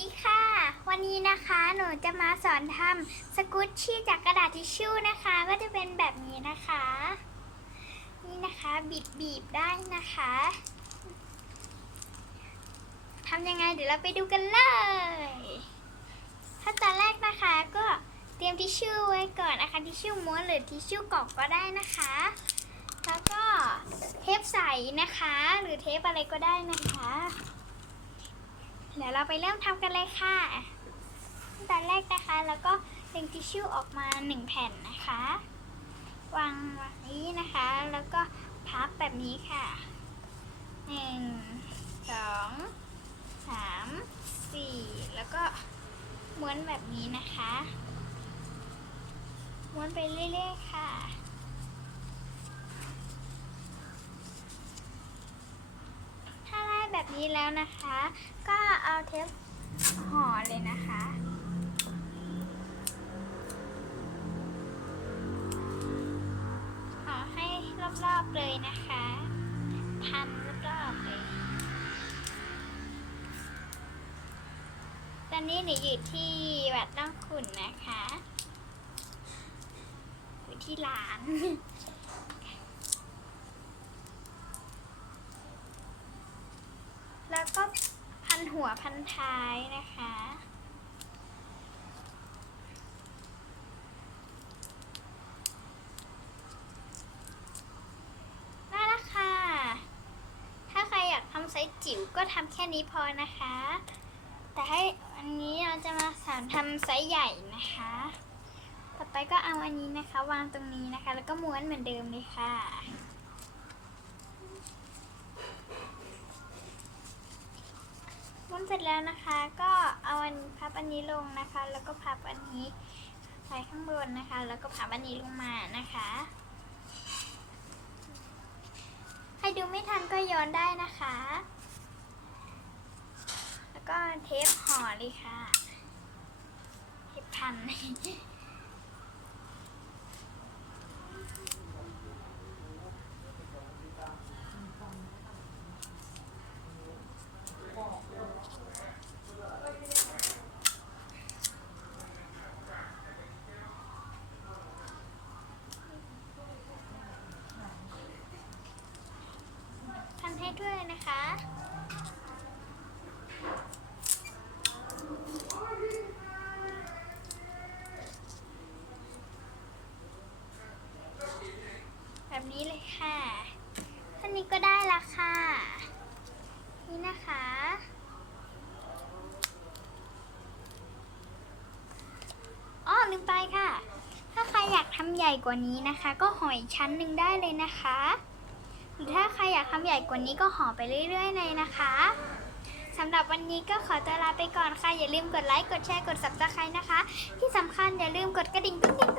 ดีค่ะ วันนี้นะคะหนูจะมาสอนทำสกุชชี่จากกระดาษทิชชู่นะคะ ก็จะเป็นแบบนี้นะคะ นี่นะคะบีบบีบได้นะคะทำยังไงเดี๋ยวเราไปดูกันเลยขั้นตอนแรกนะคะก็เตรียมทิชชู่ไว้ก่อนนะคะทิชชู่ม้วนหรือทิชชู่กล่องก็ได้นะคะ แล้วก็เทปใสนะคะ หรือเทปอะไรก็ได้นะคะ เดี๋ยวเราไปเริ่มทำกันเลยค่ะขั้นตอนแรกนะคะ แล้วก็เล็งทิชชู่ออกมาหนึ่งแผ่นนะคะ วางวางนี้นะคะ แล้วก็พับแบบนี้ค่ะหนึ่งสองสามสี่แล้วก็ม้วนแบบนี้นะคะ ม้วนไปเรื่อยๆค่ะ ถ้าได้แบบ นี้แล้วนะคะ ก็เอาเทปห่อเลยนะคะ ห่อให้รอบๆเลยนะคะพันรอบๆเลย ตอนนี้หนูอยู่ที่วัดต้องขุนนะคะอยู่ที่ร้าน แล้วก็พัน หัวพันท้ายนะคะได้แล้วค่ะ ถ้าใครอยากทำไซส์จิ๋วก็ทำแค่นี้พอนะคะ แต่ให้อันนี้เราจะมาสอนทำไซส์ใหญ่นะคะ ต่อไปก็เอาอันนี้นะคะ วางตรงนี้นะคะ แล้วก็ม้วนเหมือนเดิมเลยค่ะ ม้วน เสร็จแล้วนะคะ ก็เอาอันพับอันนี้ลงนะคะ แล้วก็พับอันนี้ใส่ข้างบนนะคะ แล้วก็พับอันนี้ลงมานะคะ ใครดูไม่ทันก็ย้อนได้นะคะ แล้วก็เทปห่อเลยค่ะเทปพัน ทำให้ ด้วยนะคะ แบบนี้เลยค่ะท่านี้ก็ได้ละค่ะ นี่นะคะอ้อลืมไปค่ะ ถ้าใครอยากทำใหญ่กว่านี้นะคะ ก็หออีกชั้นหนึ่งได้เลยนะคะ หรือถ้าใครอยากทำใหญ่กว่านี้ก็ห่อไปเรื่อย ๆ เลยนะคะสำหรับวันนี้ก็ขอตัวลาไปก่อนค่ะ อย่าลืมกดไลค์ กดแชร์ กด subscribe นะคะ ที่สำคัญอย่าลืมกดกระดิ่งติ๊ง